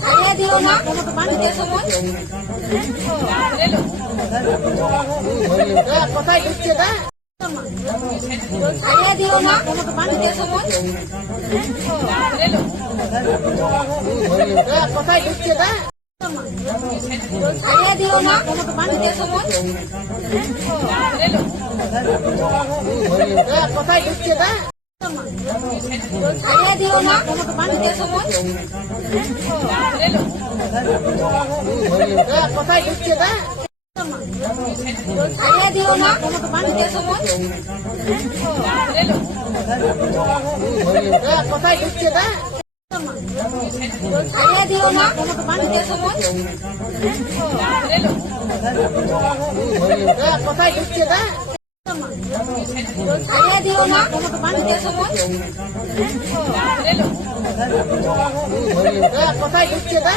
ছাড়িয়ে দিও মা পানিতে সময় কোথায় ঢুকছে তা ছাড়িয়ে দিও মা পানিতে সময় কোথায় ঢুকছে তা ছাড়িয়ে দিও মা পানিতে সময় কোথায় ঢুকছে তা ছাড়িয়ে দিও মা পানিতে সময় কোথায় ঢুকছে তা ছাড়িয়ে দিও মা পানিতে সময় কোথায় ঢুকছে তা ছাড়িয়ে দিও মা পানিতে সময় কোথায় ঢুকছে তা ছাড়িয়ে দিও মা পানিতে সময় কোথায় ঢুকছে তা